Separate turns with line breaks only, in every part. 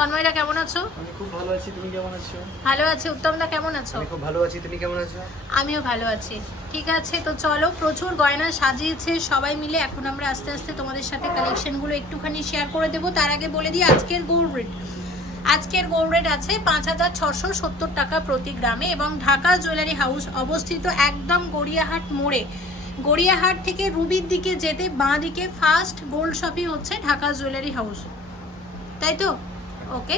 আছি তন্ময়দা কেমন আছো?
আমি খুব ভালো আছি তুমি কেমন আছো?
ভালো আছে উত্তম দা কেমন আছো?
আমি খুব ভালো আছি তুমি কেমন আছো?
আমিও ভালো আছি। ঠিক আছে তো চলো প্রচুর গয়না সাজিয়েছে সবাই মিলে। এখন আমরা আস্তে আস্তে তোমাদের সাথে কালেকশনগুলো একটুখানি শেয়ার করে দেবো। তার আগে বলে দিই আজকের গোল্ড রেট আজকের গোল্ড রেট আছে পাঁচ হাজার ছশো সত্তর টাকা প্রতি গ্রামে এবং ঢাকা জুয়েলারি হাউস অবস্থিত একদম গড়িয়াহাট মোড়ে। গড়িয়াহাট থেকে রুবির দিকে যেতে বাঁ দিকে ফার্স্ট গোল্ড শপই হচ্ছে ঢাকা জুয়েলারি হাউস তাই তো? ওকে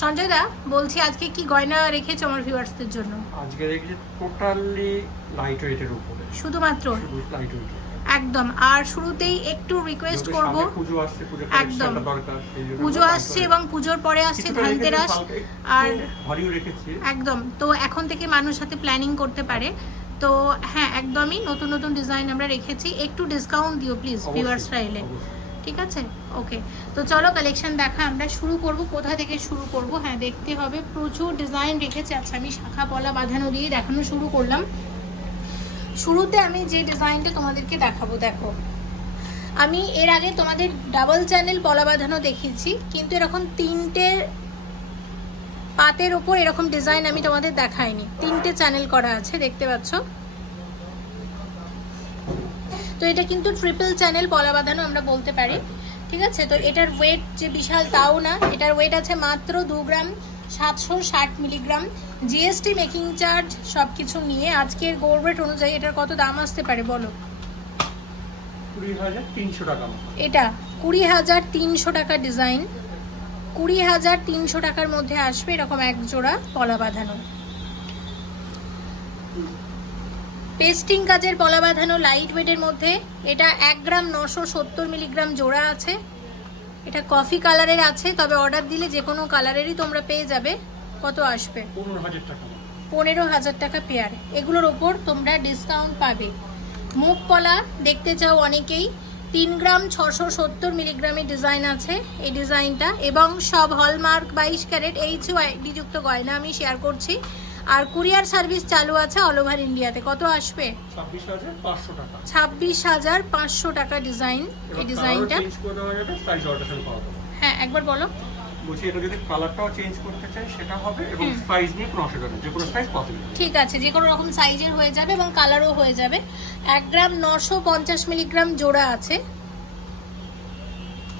সঞ্জয় দা বলছি আজকে কি গয়না রেখেছো আমার ভিউয়ার্সদের জন্য?
আজকে দেখছি টোটালি লাইট ওয়েটের উপরে।
শুধুমাত্র?
লাইট
একদম। আর শুরুতেই একটু রিকোয়েস্ট করব।
পুজো আসছে পুজো
একদম। পুজো আসছে এবং পুজোর পরে আসছে
রেখেছি,
ধানতেরাস। আর
রেখেছি।
একদম। তো এখন থেকে মানুষ সাথে প্ল্যানিং করতে পারে। তো হ্যাঁ একদমই নতুন নতুন ডিজাইন আমরা রেখেছি। একটু ডিসকাউন্ট দিও প্লিজ ভিউয়ার্সরা এলে। ঠিক আছে? ওকে তো চলো কালেকশন দেখা, আমরা শুরু করব। কোথা থেকে শুরু করব? হ্যাঁ দেখতে হবে। প্রচুর ডিজাইন রেখেছে। আচ্ছা আমি শাখা পলা বাঁধানো দিয়ে দেখানো শুরু করলাম। শুরুতে আমি যে ডিজাইনটা তোমাদেরকে দেখাবো, দেখো। আমি এর আগে তোমাদের ডাবল চ্যানেল পলা বাঁধানো দেখিয়েছি। কিন্তু এরকম তিনটে পাতের ওপর এরকম ডিজাইন আমি তোমাদের দেখাইনি। তিনটে চ্যানেল করা আছে, দেখতে পাচ্ছ? তো এটা কিন্তু ট্রিপল চ্যানেল পলা বাঁধানো আমরা বলতে পারি। ঠিক আছে? তো এটার ওয়েট যে বিশাল তাও না। এটার ওয়েট আছে মাত্র দু গ্রাম সাতশো ষাট মিলিগ্রাম। জিএসটি মেকিং চার্জ সব কিছু নিয়ে আজকের গোল্ড রেট অনুযায়ী এটার কত দাম আসতে পারে বলো? এটা কুড়ি হাজার তিনশো টাকা ডিজাইন কুড়ি হাজার তিনশো টাকার মধ্যে আসবে এরকম এক জোড়া পলা বাঁধানো। পেস্টিং কাজের পলা বাঁধানো লাইট ওয়েটের মধ্যে এটা এক গ্রাম নশো সত্তর মিলিগ্রাম জোড়া আছে। এটা কফি কালারের আছে তবে অর্ডার দিলে যে কোনো কালারেরই তোমরা পেয়ে যাবে। কত আসবে?
পনেরো হাজার টাকা।
পেয়ার এগুলোর ওপর তোমরা ডিসকাউন্ট পাবে। মুখ কলা দেখতে চাও অনেকেই। তিন গ্রাম ছশো সত্তর মিলিগ্রামের ডিজাইন আছে এই ডিজাইনটা এবং সব হলমার্ক বাইশ ক্যারেট এইচ যুক্ত গয়না আমি শেয়ার করছি। আর কুরিয়ার সার্ভিস চালু আছে অল ওভার ইন্ডিয়াতে। কত আসবে?
ছাব্বিশ হাজার পাঁচশো টাকা।
ডিজাইন। এই ডিজাইনটা হ্যাঁ একবার বলো।
বলছি এটা যদি কালারটাও চেঞ্জ করতে চাই সেটা হবে এবং সাইজ নিয়ে কোনো অসুবিধা নেই যে কোনো সাইজ পসিবল
ঠিক আছে যে কোনো রকম সাইজের হয়ে যাবে এবং কালারও হয়ে যাবে। এক গ্রাম নশো পঞ্চাশ মিলিগ্রাম জোড়া আছে।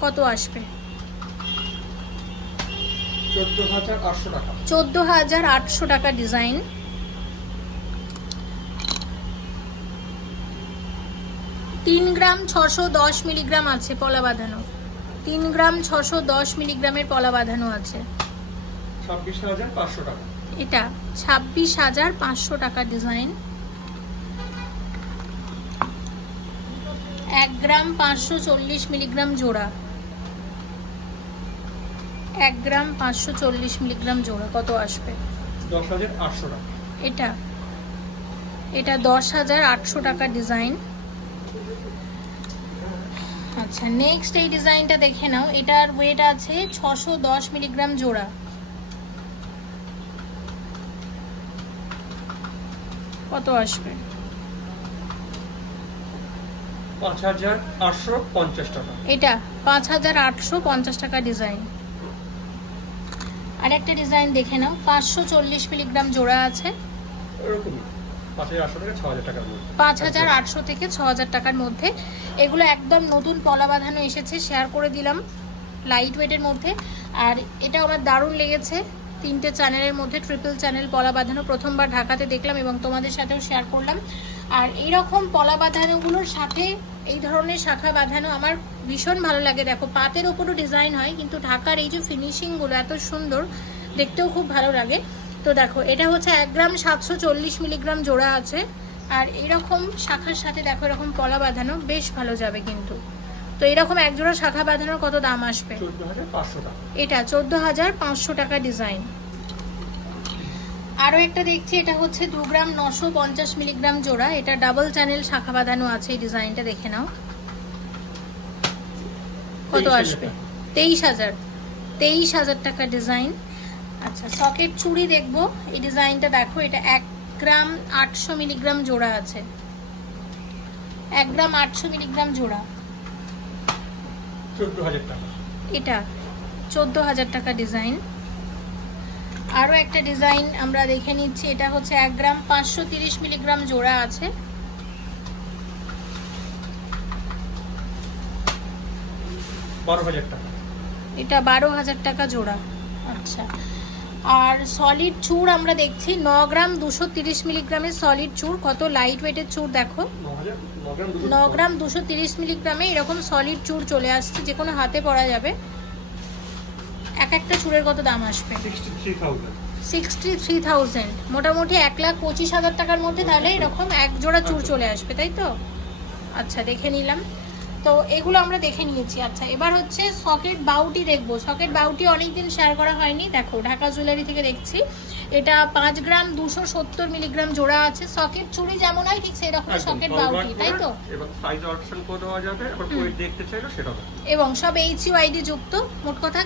কত আসবে?
চোদ্দ হাজার আটশো টাকা।
ডিজাইন। তিন গ্রাম ছশো দশ মিলিগ্রাম আছে পলা বাঁধানো। তিন গ্রাম ছশো দশ মিলিগ্রামের পলা বাঁধানো আছে।
ছাব্বিশ হাজার পাঁচশো টাকা।
এটা ছাব্বিশ হাজার পাঁচশো টাকা ডিজাইন। এক গ্রাম পাঁচশো চল্লিশ মিলিগ্রাম জোড়া। এক গ্রাম পাঁচশো চল্লিশ মিলিগ্রাম জোড়া কত আসবে?
দশ হাজার আটশো টাকা।
এটা এটা দশ হাজার আটশো টাকা ডিজাইন। আচ্ছা নেক্সট এই ডিজাইনটা দেখে নাও। এটার ওয়েট আছে ছশো দশ মিলিগ্রাম জোড়া। কত আসবে?
পাঁচ হাজার আটশো পঞ্চাশ টাকা।
এটা পাঁচ হাজার আটশো পঞ্চাশ টাকা ডিজাইন। আর একটা ডিজাইন দেখে নাও। পাঁচশো চল্লিশ মিলিগ্রাম জোড়া আছে।
পাঁচ হাজার আটশো
থেকে ছ হাজার টাকার মধ্যে। এগুলো একদম নতুন পলা বাঁধানো এসেছে শেয়ার করে দিলাম লাইট ওয়েটের মধ্যে। আর এটা আমার দারুণ লেগেছে। তিনটে চ্যানেলের মধ্যে ট্রিপল চ্যানেল পলা বাঁধানো প্রথমবার ঢাকাতে দেখলাম এবং তোমাদের সাথেও শেয়ার করলাম। আর এই রকম পলা বাঁধানোগুলোর সাথে এই ধরনের শাখা বাঁধানো আমার ভীষণ ভালো লাগে। দেখো, পাতের ওপরও ডিজাইন হয়, কিন্তু ঢাকার এই যে ফিনিশিংগুলো এত সুন্দর, দেখতেও খুব ভালো লাগে। তো দেখো, এটা হচ্ছে এক গ্রাম সাতশো চল্লিশ মিলিগ্রাম জোড়া আছে। আর এরকম শাখার সাথে দেখো, এরকম পলা বাঁধানো বেশ ভালো যাবে কিন্তু। তো এরকম এক জোড়া শাখা বাঁধানোর কত দাম আসবে? এটা চোদ্দ হাজার পাঁচশো টাকা ডিজাইন। আরও একটা দেখছি এটা হচ্ছে দু গ্রাম নশো পঞ্চাশ মিলিগ্রাম জোড়া। এটা ডাবল চ্যানেল শাখা বাঁধানো আছে এই ডিজাইনটা দেখে নাও। কত আসবে? তেইশ হাজার। তেইশ হাজার টাকা ডিজাইন। আচ্ছা সকেট চুড়ি দেখব। এই ডিজাইনটা দেখো এটা এক গ্রাম আটশো মিলিগ্রাম জোড়া আছে। এক গ্রাম আটশো মিলিগ্রাম জোড়া।
চোদ্দ হাজার টাকা।
এটা চোদ্দ হাজার টাকা ডিজাইন। আরও একটা ডিজাইন আমরা দেখে নিচ্ছি এটা হচ্ছে এক গ্রাম পাঁচশো তিরিশ মিলিগ্রাম জোড়া আছে।
বারো হাজার টাকা।
এটা বারো হাজার টাকা জোড়া। আচ্ছা। আর সলিড চুড় আমরা দেখছি। ন গ্রাম দুশো তিরিশ মিলিগ্রামের সলিড চুড় কত লাইট ওয়েটের চুড় দেখো।
ন গ্রাম দুশো
তিরিশ মিলিগ্রামে এরকম সলিড চুড় চলে আসছে যে কোনো হাতে পরা যাবে। এক একটা চুড়ের কত দাম আসবে?
Sixty three thousand
sixty three thousand মোটামুটি এক লাখ পঁচিশ হাজার টাকার মধ্যে তাহলে এরকম এক জোড়া চুড় চলে আসবে তাই তো? আচ্ছা দেখে নিলাম। তো এগুলো আমরা দেখে নিয়েছি। আচ্ছা এবার হচ্ছে সকেট বাউটি দেখব। সকেট বাউটি অনেকদিন শেয়ার করা হয়নি। দেখো ঢাকা জুয়েলারি থেকে দেখছি। এটা পাঁচ গ্রাম দুশো সত্তর মিলিগ্রাম জোড়া আছে। সকেট চুড়ি যেমন হয় ঠিক সেরকম সকেট বাউটি তাই তো?
এবার সাইজ অপশন করে দেওয়া যাবে। এবার ওয়েট দেখতে চাইলে সেটা
এবং সব এইচ ইউআইডি যুক্ত মোট কথা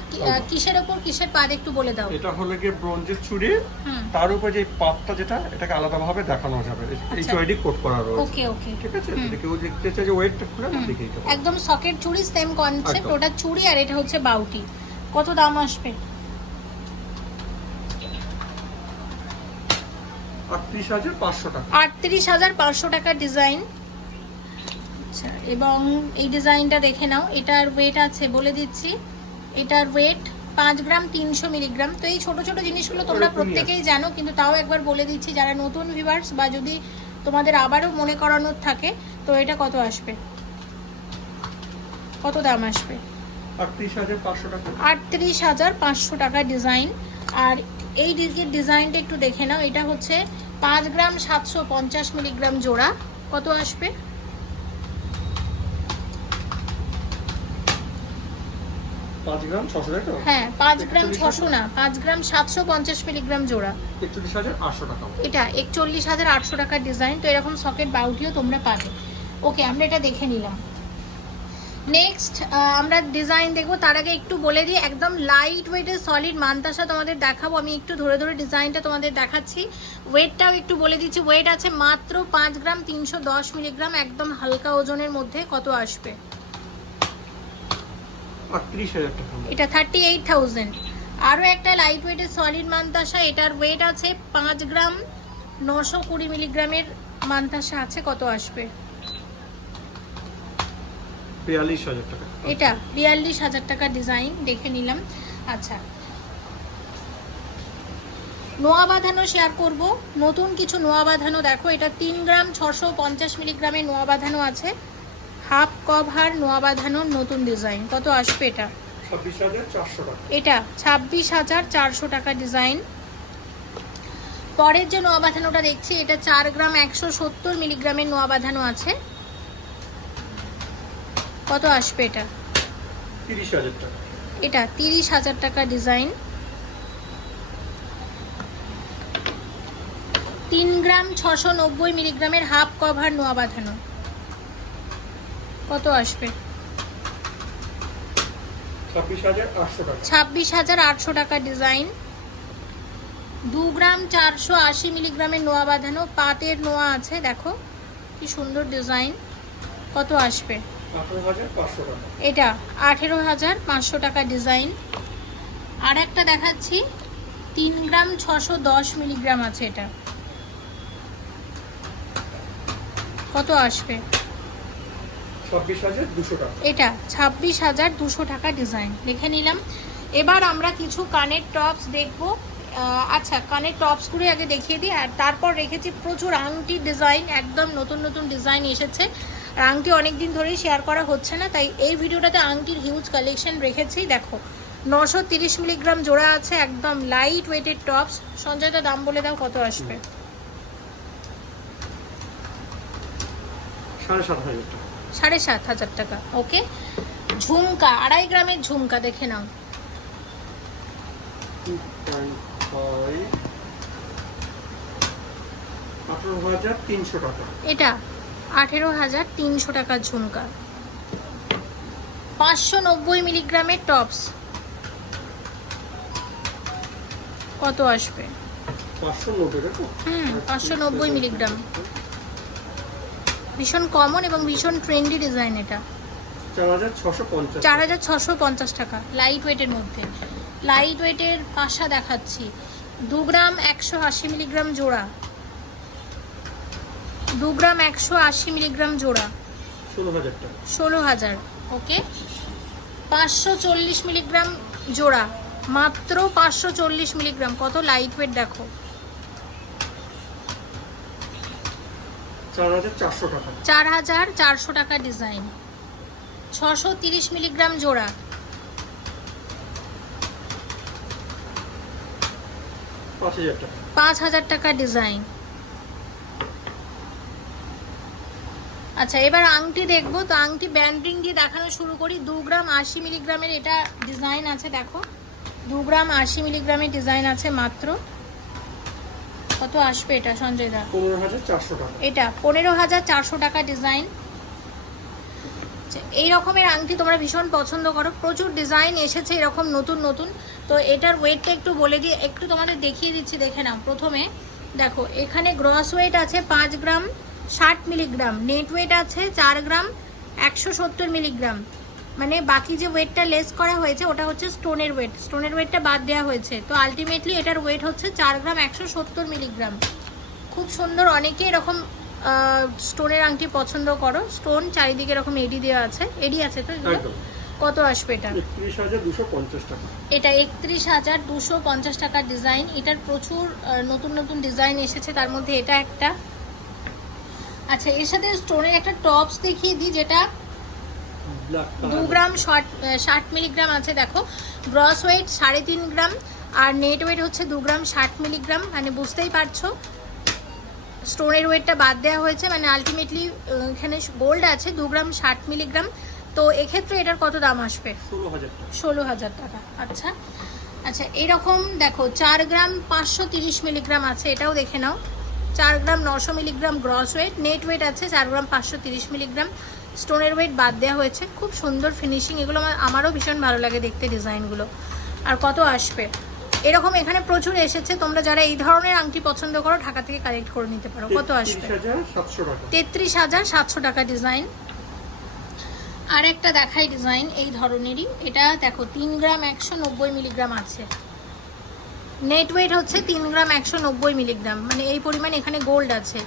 কিসের ওপর কিসের পাদ একটু বলে দাও।
এটা হলো গিয়ে ব্রোঞ্জের চুড়ি তার উপর যে পাতটা যেটা এটাকে আলাদাভাবে দেখানো যাবে। এই চুড়ি কোড করা রয়েছে।
ওকে ওকে।
ঠিক আছে? যদি কেউ দেখতে চাই যে ওয়েটটা খুলে না দেখে নিতে
একদম সকেট চুড়ি সেম কনসেপ্ট। ওটা চুড়ি আর এটা হচ্ছে বাউটি। কত দাম আসবে?
আটত্রিশ হাজার পাঁচশো
টাকার ডিজাইন আচ্ছা এবং এই ডিজাইনটা দেখে নাও। এটার ওয়েট আছে বলে দিচ্ছি। এটার ওয়েট পাঁচ গ্রাম তিনশো মিলিগ্রাম। তো এই ছোট ছোটো জিনিসগুলো তোমরা প্রত্যেকেই জানো কিন্তু তাও একবার বলে দিচ্ছি যারা নতুন ভিভার্স বা যদি তোমাদের আবারও মনে করানোর থাকে তো এটা কত আসবে? কত দাম আসবে?
আটত্রিশ হাজার পাঁচশো টাকা।
ডিজাইন আর এই দিকের ডিজাইনটা একটু দেখে নাও এটা হচ্ছে পাঁচ গ্রাম সাতশো পঞ্চাশ মিলিগ্রাম জোড়া। কত আসবে?
পাঁচ গ্রাম ছশো টাকা
হ্যাঁ পাঁচ গ্রাম ছশো না পাঁচ গ্রাম সাতশো পঞ্চাশ মিলিগ্রাম জোড়া।
একচল্লিশ হাজার আটশো টাকা।
এটা একচল্লিশ হাজার আটশো টাকার ডিজাইন তো এরকম সকেট বাউটিও তোমরা পাবে। ওকে আমরা এটা দেখে নিলাম। নেক্সট আমরা ডিজাইন দেখব। তার আগে একটু বলে দিই একদম লাইট ওয়েটের সলিড মান্তাসা তোমাদের দেখাবো। আমি একটু ধরে ধরে ডিজাইনটা তোমাদের দেখাচ্ছি। ওয়েটটাও একটু বলে দিচ্ছি। ওয়েট আছে মাত্র পাঁচ গ্রাম তিনশো দশ মিলিগ্রাম একদম হালকা ওজনের মধ্যে কত আসবে? এটা থার্টি এইট থাউজেন্ড আরও একটা লাইট ওয়েটের সলিড মান্তাসা এটার ওয়েট আছে পাঁচ গ্রাম নশো কুড়ি মিলিগ্রামের মান্তাসা আছে কত আসবে?
বিয়াল্লিশ হাজার টাকা।
এটা বিয়াল্লিশ হাজার টাকা ডিজাইন দেখে নিলাম। আচ্ছা। নোয়া বাঁধানো শেয়ার করব। নতুন কিছু নোয়া বাঁধানো দেখো এটা তিন গ্রাম ছশো পঞ্চাশ মিলিগ্রামের নোয়া বাঁধানো আছে। হাফ কভার নোয়া বাঁধানোর নতুন ডিজাইন। কত আসবে এটা? এটা ছাব্বিশ হাজার চারশো টাকা ডিজাইন। পরের যে নোয়া বাঁধানোটা দেখছি এটা চার গ্রাম একশো সত্তর মিলিগ্রামের নোয়া বাঁধানো আছে। কত আসবে এটা? এটা তিরিশ হাজার টাকা ডিজাইন। তিন গ্রাম ছশো নব্বই মিলিগ্রামের হাফ কভার নোয়া বাঁধানো। কত আসবে?
ছাব্বিশ হাজার আটশো টাকা।
ডিজাইন। দু গ্রাম চারশো আশি মিলিগ্রামের নোয়া বাঁধানো পাতের নোয়া আছে দেখো কি সুন্দর ডিজাইন। কত আসবে? এটা আঠেরো হাজার পাঁচশো টাকা ডিজাইন। আর একটা দেখাচ্ছি তিন গ্রাম ছশো দশ মিলিগ্রাম আছে এটা। কত আসবে
ছাব্বিশ হাজার দুশো টাকা
এটা ছাব্বিশ হাজার দুশো টাকা ডিজাইন দেখে নিলাম। এবার আমরা কিছু কানের টপস দেখব। আচ্ছা কানের টপসগুলো আগে দেখিয়ে দিই। আর তারপর রেখেছি প্রচুর আংটি ডিজাইন একদম নতুন নতুন ডিজাইন এসেছে। আর আংটি অনেক দিন ধরেই শেয়ার করা হচ্ছে না তাই এই ভিডিওটাতে আংটির হিউজ কালেকশন রেখেছি। দেখো নশো তিরিশ মিলিগ্রাম জোড়া আছে একদম লাইট ওয়েটেড টপস সঞ্জয়টা দাম বলে দাও কত আসবে?
সাড়ে সাত হাজার
সাড়ে সাত হাজার টাকা ওকে? ঝুমকা আড়াই গ্রামের ঝুমকা দেখে নাও। এটা আঠেরো হাজার তিনশো টাকার ঝুমকা। পাঁচশো নব্বই মিলিগ্রামের টপস। কত আসবে? হুম পাঁচশো নব্বই মিলিগ্রাম। ভীষণ কমন এবং ভীষণ ট্রেন্ডি ডিজাইন এটা।
চার হাজার ছশো পঞ্চাশ।
টাকা লাইট ওয়েটের মধ্যে। লাইট ওয়েটের পাশা দেখাচ্ছি। দু গ্রাম একশো আশি মিলিগ্রাম জোড়া। দু গ্রাম একশো আশি মিলিগ্রাম জোড়া।
ষোলো হাজার
ওকে পাঁচশো চল্লিশ মিলিগ্রাম জোড়া। মাত্র পাঁচশো চল্লিশ মিলিগ্রাম কত লাইট ওয়েট দেখো।
চার হাজার চারশো টাকা
ডিজাইন। ছশো তিরিশ মিলিগ্রাম জোড়া।
পাঁচ হাজার টাকা
ডিজাইন। আচ্ছা এবার আংটি দেখব। তো আংটি ব্যান্ডিং দিয়ে দেখানো শুরু করি। দু গ্রাম আশি মিলিগ্রামের এটা ডিজাইন আছে দেখো। দু গ্রাম আশি মিলিগ্রামের ডিজাইন আছে মাত্র। কত আসবে এটা সঞ্জয় দা?
পনেরো হাজার চারশো টাকা।
এটা পনেরো হাজার চারশো টাকা ডিজাইন। এই রকমের আংটি তোমরা ভীষণ পছন্দ করো। প্রচুর ডিজাইন এসেছে এরকম নতুন নতুন। তো এটার ওয়েটটা একটু বলে দিয়ে একটু তোমাদের দেখিয়ে দিচ্ছি দেখে নাও। প্রথমে দেখো এখানে গ্রস ওয়েট আছে পাঁচ গ্রাম ষাট মিলিগ্রাম নেট ওয়েট আছে চার গ্রাম একশো সত্তর মিলিগ্রাম মানে বাকি যে ওয়েটটা লেস করা হয়েছে ওটা হচ্ছে স্টোনের ওয়েট স্টোনের ওয়েটটা বাদ দেওয়া হয়েছে। তো আলটিমেটলি এটার ওয়েট হচ্ছে চার গ্রাম একশো সত্তর মিলিগ্রাম খুব সুন্দর অনেকে এরকম স্টোনের আংটি পছন্দ করো। স্টোন চারিদিকে এরকম এডি দেওয়া আছে। এডি আছে তো? কত আসবে এটা?
একত্রিশ হাজার দুশো পঞ্চাশ
এটা একত্রিশ হাজার দুশো পঞ্চাশ টাকার ডিজাইন এটার প্রচুর নতুন নতুন ডিজাইন এসেছে। তার মধ্যে এটা একটা। আচ্ছা এর সাথে স্টোনের একটা টপস দেখিয়ে দিই যেটা দু গ্রাম ষাট ষাট মিলিগ্রাম আছে দেখো। গ্রস ওয়েট সাড়ে তিন গ্রাম আর নেট ওয়েট হচ্ছে দু গ্রাম ষাট মিলিগ্রাম মানে বুঝতেই পারছ। স্টোনের ওয়েটটা বাদ দেওয়া হয়েছে মানে আলটিমেটলি এখানে গোল্ড আছে দু গ্রাম ষাট মিলিগ্রাম। তো এক্ষেত্রে এটার কত দাম আসবে?
ষোলো হাজার টাকা।
ষোলো হাজার টাকা আচ্ছা। আচ্ছা এরকম দেখো চার গ্রাম পাঁচশো তিরিশ মিলিগ্রাম আছে এটাও দেখে নাও। চার গ্রাম নশো milligram gross weight net weight আছে চার গ্রাম পাঁচশো তিরিশ মিলিগ্রাম। স্টোনের ওয়েট বাদ দেওয়া হয়েছে। খুব সুন্দর ফিনিশিং এগুলো আমার আমারও ভীষণ ভালো লাগে দেখতে ডিজাইনগুলো। আর কত আসবে? এরকম এখানে প্রচুর এসেছে তোমরা যারা এই ধরনের আংটি পছন্দ করো ঢাকা থেকে কালেক্ট করে নিতে পারো। কত আসবে? তেত্রিশ হাজার সাতশো টাকা। ডিজাইন আর একটা দেখাই ডিজাইন এই ধরনেরই। এটা দেখো তিন গ্রাম একশো নব্বই মিলিগ্রাম আছে। নেট ওয়েট হচ্ছে তিন গ্রাম একশো নব্বই মিলিগ্রাম মানে এই পরিমাণ এখানে গোল্ড আছে।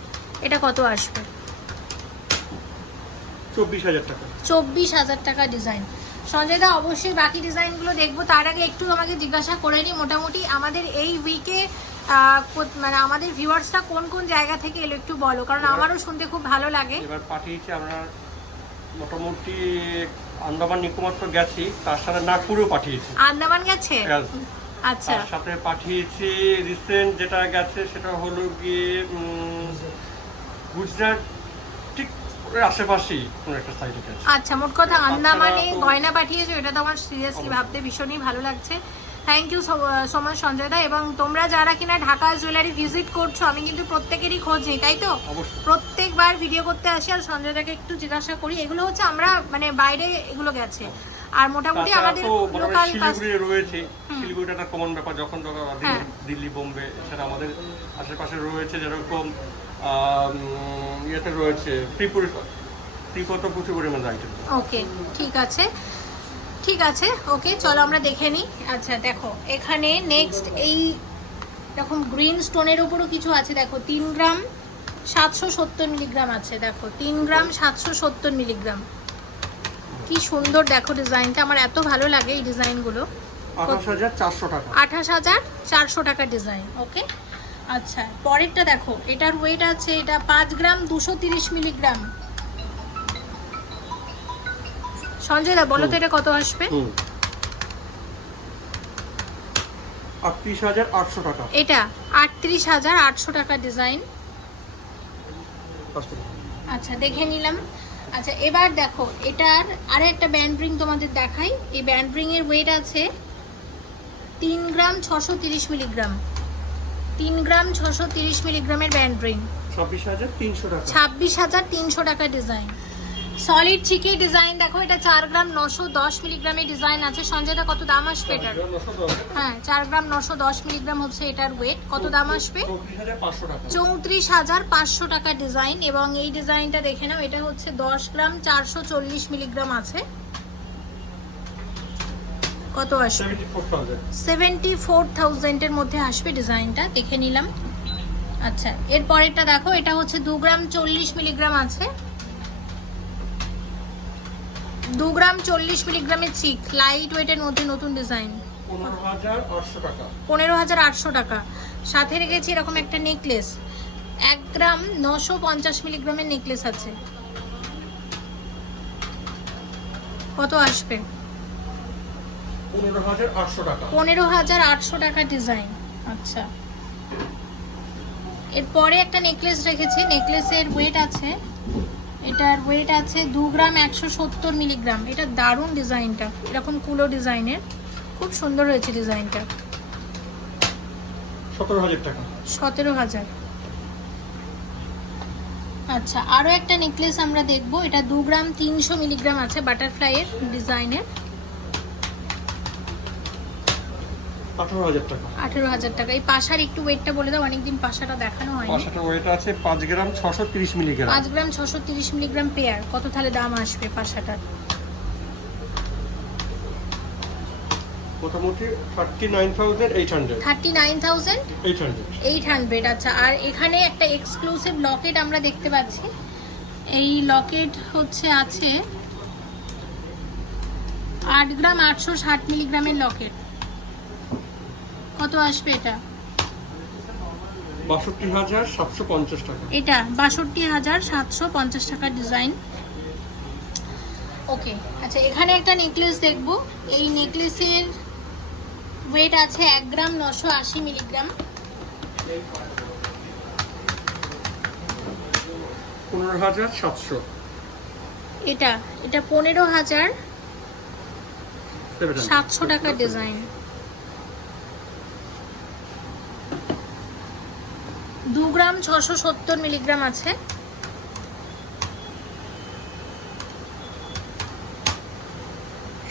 এটা কত আসবে?
চব্বিশ হাজার টাকা।
চব্বিশ হাজার টাকা ডিজাইন। সঞ্জয় দা অবশ্যই বাকি ডিজাইনগুলো দেখব। তার আগে একটু আমাকে জিজ্ঞাসা করে নিই মোটামুটি। আমাদের এই উইকে মানে আমাদের ভিউয়ার্সরা কোন কোন জায়গা থেকে এলো একটু বলো? কারণ আমারও শুনতে খুব ভালো লাগে।
এবার পাঠিয়েছি আমরা মোটামুটি আন্দামান নিকোমাত্র গেছি তার সাথে নাগপুরেও পাঠিয়েছি।
আন্দামান গেছে? আচ্ছা।
তার সাথে পাঠিয়েছি রিসেন্ট যেটা গেছে সেটা হলো গিয়ে গুজরাট ঠিক আশেপাশেই কোনো একটা সাইডে গেছে
আচ্ছা মোট কথা আন্দামানে গয়না পাঠিয়েছো এটা তো আমার সিরিয়াসলি ভাবতে ভীষণই ভালো লাগছে। Thank you so much Sanjay da এবং তোমরা যারা কিনা ঢাকা জুয়েলারি ভিজিট করছ আমি কিন্তু প্রত্যেকেরই খোঁজ নিই তাই তো? প্রত্যেকবার ভিডিও করতে আসি আর সঞ্জয় দাকে একটু জিজ্ঞাসা করি এগুলো হচ্ছে আমরা মানে বাইরে এগুলো গেছে। আর মোটামুটি আমাদের লোকাল
শিলিগুড়ি রয়েছে। শিলিগুড়িটা একটা কমন ব্যাপার যখন দিল্লি-
হ্যাঁ।
দিল্লি বোম্বে সেটা আমাদের আশেপাশে রয়েছে যেরকম ইয়েতে রয়েছে ত্রিপুর ত্রিপুরা তো প্রচুর পরিমাণে আইটেম
ওকে ঠিক আছে। ঠিক আছে ওকে চলো আমরা দেখে নিই। আচ্ছা দেখো এখানে নেক্সট এই রকম গ্রিন স্টোনের উপরও কিছু আছে। দেখো তিন গ্রাম সাতশো সত্তর মিলিগ্রাম আছে। দেখো তিন গ্রাম সাতশো সত্তর মিলিগ্রাম কি সুন্দর দেখো ডিজাইনটা আমার এত ভালো লাগে এই ডিজাইনগুলো
আঠাশ হাজার চারশো টাকা।
আঠাশ হাজার চারশো টাকা ডিজাইন ওকে? আচ্ছা পরেরটা দেখো। এটার ওয়েট আছে এটা পাঁচ গ্রাম দুশো তিরিশ মিলিগ্রাম। সঞ্জয় দা বলো তো এটা কত আসবে?
আটত্রিশ হাজার আটশো টাকা।
এটা আটত্রিশ হাজার আটশো টাকা ডিজাইন। আচ্ছা দেখে নিলাম। আচ্ছা এবার দেখো এটার আরে একটা ব্যান্ড রিং তোমাদের দেখাই। এই ব্যান্ড রিং এর ওয়েট আছে তিন গ্রাম ছশো তিরিশ মিলিগ্রাম। তিন গ্রাম ছশো তিরিশ মিলিগ্রামের ব্যান্ড রিং।
ছাব্বিশ হাজার তিনশো টাকা।
ডিজাইন। সলিড চিকি ডিজাইন দেখো এটা চার গ্রাম নশো দশ মিলিগ্রামের ডিজাইন আছে। সঞ্জয়দা কত দাম আসবে এটার? হ্যাঁ চার গ্রাম নশো দশ মিলিগ্রাম হচ্ছে এটার ওয়েট কত দাম আসবে?
চৌত্রিশ হাজার পাঁচশো টাকা।
চৌত্রিশ হাজার পাঁচশো টাকা ডিজাইন। এবং এই ডিজাইনটা দেখে নাও এটা হচ্ছে দশ গ্রাম চারশো চল্লিশ মিলিগ্রাম আছে। কত আসবে?
সেভেন্টি ফোর
থাউজেন্ডের মধ্যে আসবে ডিজাইনটা দেখে নিলাম। আচ্ছা এর পরেরটা দেখো এটা হচ্ছে দু গ্রাম চল্লিশ মিলিগ্রাম আছে। দু গ্রাম চল্লিশ মিলিগ্রামের চিক লাইট ওয়েটের মধ্যে নতুন ডিজাইন।
পনেরো হাজার আটশো টাকা।
পনেরো হাজার আটশো টাকা। সাথে রেখেছি এরকম একটা নেকলেস এক গ্রাম নশো পঞ্চাশ মিলিগ্রামের নেকলেস আছে। কত আসবে?
পনেরো হাজার আটশো টাকা।
ডিজাইন। আচ্ছা। এরপরে একটা নেকলেস রেখেছি। নেকলেসের ওয়েট আছে। এটার ওয়েট আছে দু গ্রাম একশো সত্তর মিলিগ্রাম। এটা দারুণ ডিজাইনটা। এরকম কুলো ডিজাইনের। খুব সুন্দর হয়েছে ডিজাইনটা।
সতেরো হাজার টাকা।
সতেরো হাজার। আচ্ছা আরও একটা নেকলেস আমরা দেখব। এটা দু গ্রাম তিনশো মিলিগ্রাম আছে বাটারফ্লাইয়ের ডিজাইনের।
আঠারো হাজার টাকা।
আঠেরো হাজার টাকা। এই পাশার একটু ওয়েটটা বলে দাও অনেকদিন পাশাটা দেখানো হয়নি।
পাঁচশোটা ওয়েট আছে পাঁচ গ্রাম ছশো তিরিশ মিলিগ্রাম
পাঁচ গ্রাম ছশো তিরিশ মিলিগ্রাম পেয়ার কত তাহলে দাম আসবে পাশাটার?
মোটামুটি thirty nine thousand eight hundred
thirty nine thousand
eight hundred
eight hundred আচ্ছা আর এখানে একটা এক্সক্লুসিভ লকেট আমরা দেখতে পাচ্ছি। এই লকেট হচ্ছে আছে আট গ্রাম আটশো ষাট মিলিগ্রামের লকেট কত আসবে এটা?
বাষট্টি হাজার সাতশো পঞ্চাশ টাকা।
এটা বাষট্টি হাজার সাতশো পঞ্চাশ টাকার ডিজাইন। ওকে আচ্ছা এখানে একটা নেকলেস দেখব। এই নেকলেসের ওয়েট আছে এক গ্রাম নশো আশি মিলিগ্রাম।
পনেরো হাজার সাতশো।
এটা এটা পনেরো হাজার সাতশো টাকার ডিজাইন। দু গ্রাম ছশো সত্তর মিলিগ্রাম আছে।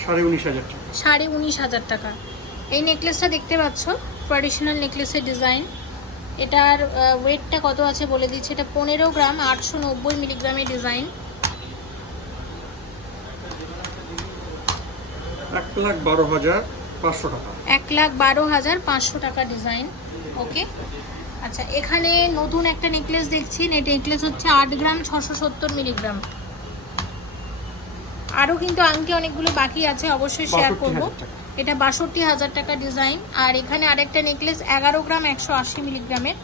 সাড়ে উনিশ হাজার টাকা।
এই নেকলেসটা দেখতে পাচ্ছ ট্র্যাডিশনাল নেকলেসের ডিজাইন এটার ওয়েটটা কত আছে বলে দিচ্ছি। এটা পনেরো গ্রাম আটশো নব্বই মিলিগ্রামের ডিজাইন
এক লাখ বারো হাজার পাঁচশো টাকা।
এক লাখ বারো হাজার পাঁচশো টাকা ডিজাইন ওকে আচ্ছা এখানে নতুন একটা নেকলেস দেখছি। এই নেকলেস হচ্ছে আট গ্রাম ছশো সত্তর মিলিগ্রাম আরও কিন্তু আংটি অনেকগুলো বাকি আছে অবশ্যই শেয়ার
62,000
করব। এটা বাষট্টি হাজার টাকা ডিজাইন আর এখানে আরেকটা নেকলেস এগারো গ্রাম একশো আশি মিলিগ্রামের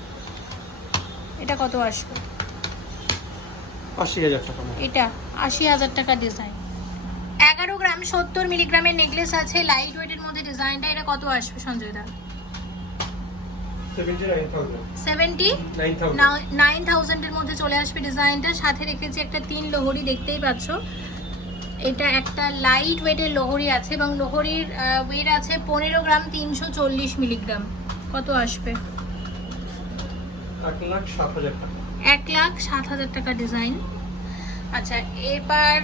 এটা কত আসবে?
আশি হাজার টাকা মতো।
এটা আশি হাজার টাকা ডিজাইন এগারো গ্রাম সত্তর মিলিগ্রামের নেকলেস আছে। লাইট ওয়েটের মধ্যে ডিজাইনটা এটা কত আসবে Sanjay da?
Seventy nine nine thousand
থাউজেন্ডের মধ্যে চলে আসবে ডিজাইনটা। সাথে রেখেছি একটা তিন লোহরি দেখতেই পাচ্ছ। এটা একটা লাইট ওয়েটের লোহরি আছে এবং লোহরির ওয়েট আছে পনেরো গ্রাম তিনশো চল্লিশ মিলিগ্রাম। কত আসবে?
এক লাখ সাত হাজার টাকা।
এক লাখ সাত হাজার টাকা ডিজাইন। আচ্ছা এবার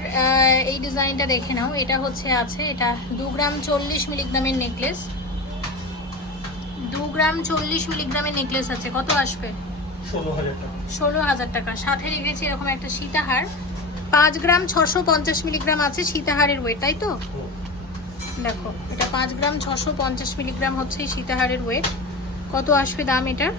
এই ডিজাইনটা দেখে নাও। এটা হচ্ছে আছে এটা দু গ্রাম চল্লিশ মিলিগ্রামের নেকলেস দু গ্রাম চল্লিশ মিলিগ্রামের নেকলেস আছে। কত আসবে?
ষোলো হাজার টাকা।
সাথে রেখেছি এরকম একটা সীতাহার। পাঁচ গ্রাম ছশো পঞ্চাশ মিলিগ্রাম আছে সীতাহারের ওয়েট তাই তো? দেখো এটা পাঁচ গ্রাম ছশো পঞ্চাশ মিলিগ্রাম হচ্ছে সীতাহারের ওয়েট কত আসবে দাম এটার?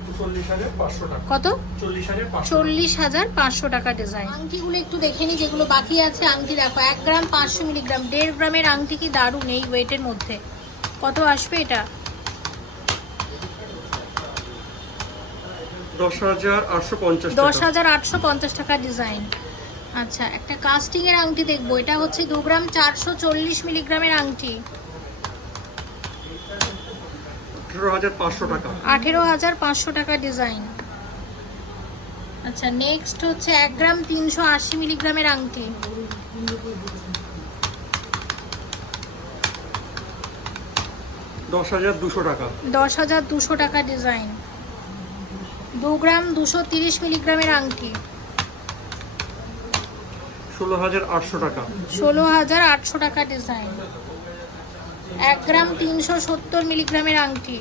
টাকা।
কত?
চল্লিশ হাজার পাঁচশো
চল্লিশ হাজার পাঁচশো টাকা ডিজাইন আংটিগুলো একটু দেখে নি যেগুলো বাকি আছে। আংটি দেখো এক গ্রাম পাঁচশো মিলিগ্রাম। দেড় গ্রামের আংটি কি দারুণ এই ওয়েটের মধ্যে। কত আসবে এটা?
দশ হাজার আটশো পঞ্চাশ
দশ
টাকা
ডিজাইন। আচ্ছা একটা কাস্টিং এর আংটি দেখব। এটা হচ্ছে দু গ্রাম চারশো চল্লিশ মিলিগ্রামের আংটি।
আঠেরো হাজার পাঁচশো টাকা।
আঠেরো হাজার পাঁচশো টাকা ডিজাইন। আচ্ছা নেক্সট হচ্ছে এক গ্রাম তিনশো আশি মিলিগ্রামের আংটি।
দশ হাজার দুশো টাকা।
দশ হাজার দুশো টাকা ডিজাইন। দু গ্রাম দুশো তিরিশ মিলিগ্রামের আংটি।
ষোলো হাজার আটশো টাকা।
ষোলো হাজার আটশো টাকা ডিজাইন। এক গ্রাম তিনশো সত্তর মিলিগ্রামের আংটি।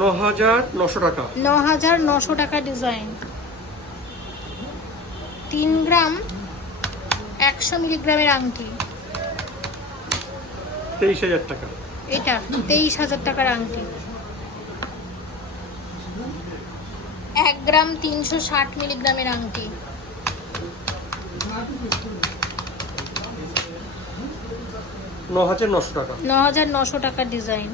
ন হাজার নশো টাকা।
ন হাজার নশো টাকা ডিজাইন। তিন গ্রাম একশো মিলিগ্রামের আংটি।
তেইশ হাজার টাকা।
এটা তেইশ হাজার টাকার আংটি। এক গ্রাম তিনশো ষাট মিলিগ্রামের আংটি।
ন হাজার নশো
টাকার ডিজাইন।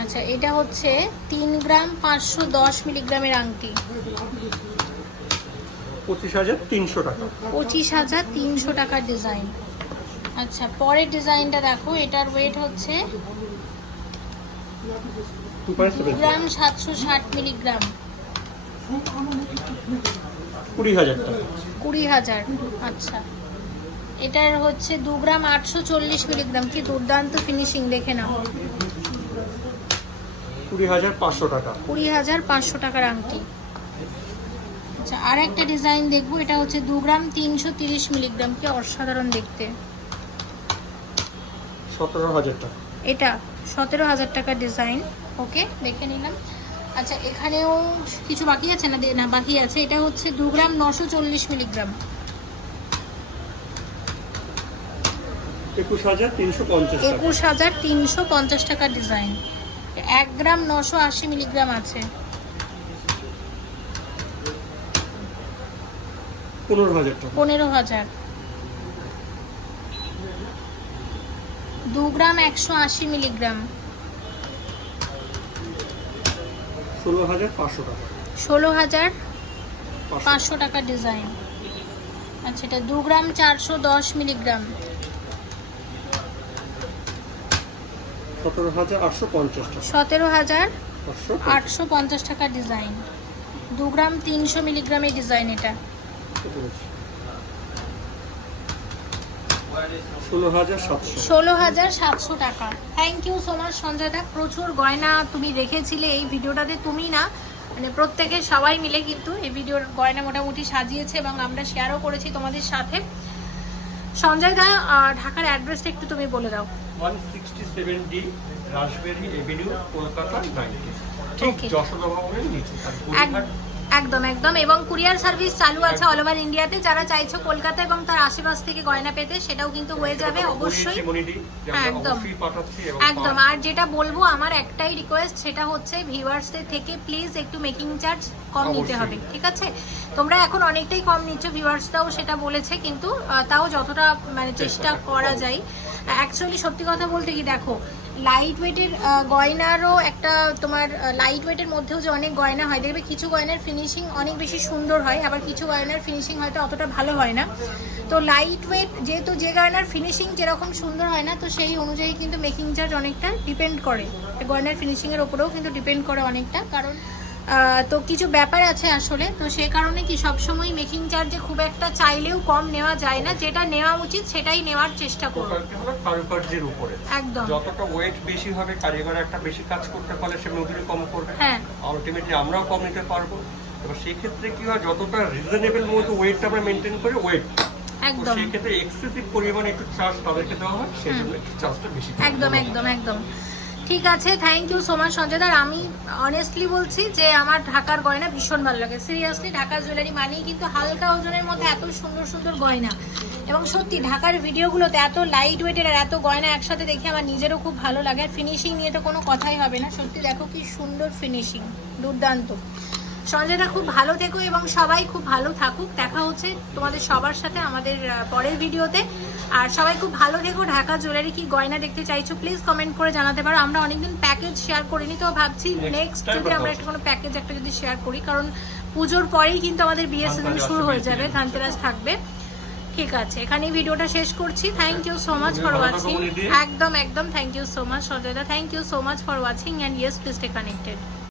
আচ্ছা এটা হচ্ছে তিন গ্রাম পাঁচশো দশ মিলিগ্রামের আংটি।
পঁচিশ হাজার তিনশো টাকা।
পঁচিশ হাজার তিনশো টাকার ডিজাইন। আচ্ছা পরের ডিজাইনটা দেখো এটার ওয়েট হচ্ছে গ্রাম সাতশো ষাট মিলিগ্রাম।
কুড়ি হাজার
কুড়ি হাজার আচ্ছা। এটার হচ্ছে দু গ্রাম আটশো চল্লিশ মিলিগ্রাম কি দুর্দান্ত ফিনিশিং দেখে নাও।
কুড়ি হাজার পাঁচশো টাকা।
কুড়ি হাজার পাঁচশো টাকার আংটি। আচ্ছা আর একটা ডিজাইন দেখব এটা হচ্ছে দু গ্রাম তিনশো তিরিশ মিলিগ্রাম কি অসাধারণ দেখতে।
সতেরো হাজার টাকা।
এটা সতেরো হাজার টাকার ডিজাইন ওকে দেখে নিলাম। আচ্ছা এখানেও কিছু বাকি আছে না না বাকি আছে? এটা হচ্ছে দু গ্রাম নশো চল্লিশ মিলিগ্রাম।
একুশ হাজার তিনশো পঞ্চাশ
টাকার ডিজাইন এক গ্রাম নশো আশি মিলিগ্রাম আছে।
পনেরো হাজার টাকা
পনেরো হাজার দু গ্রাম একশো আশি মিলিগ্রাম।
ষোলো হাজার পাঁচশো টাকা।
ষোলো হাজার
পাঁচশো।
টাকার ডিজাইন। আচ্ছা এটা দু গ্রাম চারশো দশ মিলিগ্রাম।
সতেরো হাজার আটশো পঞ্চাশ টাকা।
সতেরো হাজার আটশো পঞ্চাশ টাকার ডিজাইন। দু গ্রাম তিনশো মিলিগ্রামের ডিজাইন এটা।
ষোলো হাজার সাতশো
টাকা। Thank you so much Sanjay da. প্রচুর গয়না তুমি রেখেছিলে এই ভিডিওটাতে তুমি না। মানে প্রত্যেকে সবাই মিলে কিন্তু এই ভিডিওর গয়না মোটামুটি সাজিয়েছে এবং আমরা শেয়ারও করেছি তোমাদের সাথে। সঞ্জয় দা ঢাকার অ্যাড্রেসটা একটু তুমি বলে দাও।
One sixty seven D raspberry avenue Kolkata ঠিক যশোদা ভবনের নিচে
একদম একদম। এবং কুরিয়ার সার্ভিস চালু আছে অল ওভার ইন্ডিয়াতে। যারা চাইছো কলকাতা এবং তার আশেপাশ থেকে গয়না পেতে সেটাও কিন্তু হয়ে যাবে অবশ্যই।
শিমনিডি
একদম। একদম। আর যেটা বলব আমার একটাই রিকোয়েস্ট সেটা হচ্ছে ভিউয়ার্সদের থেকে প্লিজ একটু মেকিং চার্জ কম নিতে হবে ঠিক আছে? তোমরা এখন অনেকটাই কম নিচ্ছ ভিউয়ার্সরাও সেটা বলেছে কিন্তু তাও যতটা মানে চেষ্টা করা যায়। অ্যাকচুয়ালি সত্যি কথা বলতে কি দেখো লাইট ওয়েটের গয়নারও একটা তোমার লাইট ওয়েটের মধ্যেও যে অনেক গয়না হয়, দেখবে কিছু গয়নার ফিনিশিং অনেক বেশি সুন্দর হয়, আবার কিছু গয়নার ফিনিশিং হয়তো অতটা ভালো হয় না। তো লাইট ওয়েট যেহেতু যে গয়নার ফিনিশিং যেরকম সুন্দর হয় না, তো সেই অনুযায়ী কিন্তু মেকিং চার্জ অনেকটা ডিপেন্ড করে। গয়নার ফিনিশিংয়ের ওপরেও কিন্তু ডিপেন্ড করে অনেকটা, কারণ তো কিছু ব্যাপার আছে আসলে। তো সে কারণে কি সবসময় মেকিং চার্জে খুব একটা চাইলেও কম নেওয়া যায় না। যেটা নেওয়া উচিত সেটাই নেওয়ার চেষ্টা করো
কারুকার্যের উপরে।
একদম।
যতটা ওয়েট বেশি হবে কারিগর একটা বেশি কাজ করতে পারলে সে মজুরি কম করবে।
হ্যাঁ।
আলটিমেটলি আমরাও কম নিতে পারব। এবার সেক্ষেত্রে কি হয় যতটা রিজনেবল মতো ওয়েটটা আমরা মেনটেন করি ওয়েট
একদম।
সেই ক্ষেত্রে এক্সেসিভ পরিমাণে একটু চার্জ তাদেরকে দেওয়া হয় সেই জন্য একটু চার্জটা বেশি
একদম একদম একদম। ঠিক আছে thank you so much Sanjay দার আমি অনেস্টলি বলছি যে আমার ঢাকার গয়না ভীষণ ভালো লাগে। সিরিয়াসলি ঢাকার জুয়েলারি মানেই কিন্তু হালকা ওজনের মধ্যে এত সুন্দর সুন্দর গয়না। এবং সত্যি, ঢাকার ভিডিওগুলোতে এত লাইট ওয়েটের আর এত গয়না একসাথে দেখে আমার নিজেরও খুব ভালো লাগে। আর ফিনিশিং নিয়ে তো কোনো কথাই হবে না। সত্যি, দেখো কি সুন্দর ফিনিশিং দুর্দান্ত। সঞ্জয়দা খুব ভালো থেকো এবং সবাই খুব ভালো থাকুক। দেখা হচ্ছে তোমাদের সবার সাথে আমাদের পরের ভিডিওতে আর সবাই খুব ভালো দেখো ঢাকা জুয়েলারি কি গয়না দেখতে চাইছো? প্লিজ কমেন্ট করে জানাতে পারো। আমরা অনেকদিন প্যাকেজ শেয়ার করিনি তো ভাবছি নেক্সট যদি আমরা। একটা কোনো প্যাকেজ একটা যদি শেয়ার করি কারণ পুজোর পরেই কিন্তু আমাদের বিয়ে সিজন শুরু হয়ে যাবে। ধানতেরাস থাকবে। ঠিক আছে এখানে ভিডিওটা শেষ করছি। Thank you so much for watching একদম একদম thank you so much Sanjayda. Thank you so much for watching and yes please stay connected